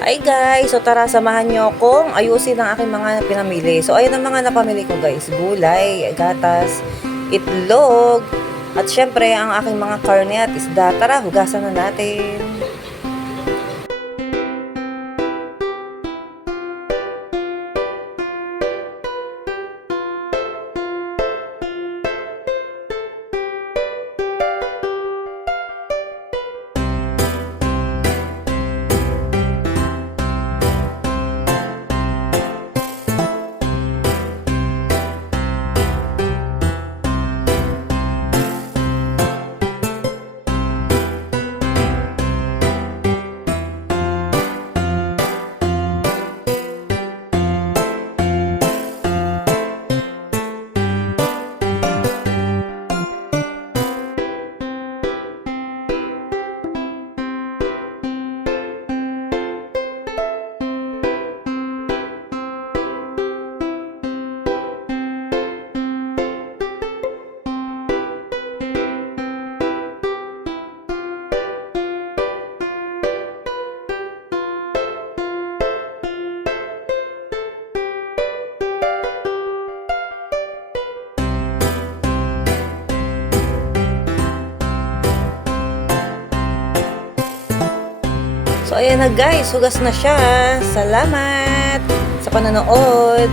Hi guys! So tara, samahan nyo akong ayusin ang aking mga pinamili. So ayan ang mga napamili ko guys. Gulay, gatas, itlog, at syempre ang aking mga karne at isda. Tara, hugasan na natin. So, ayan na guys. Hugas na siya. Salamat sa panonood.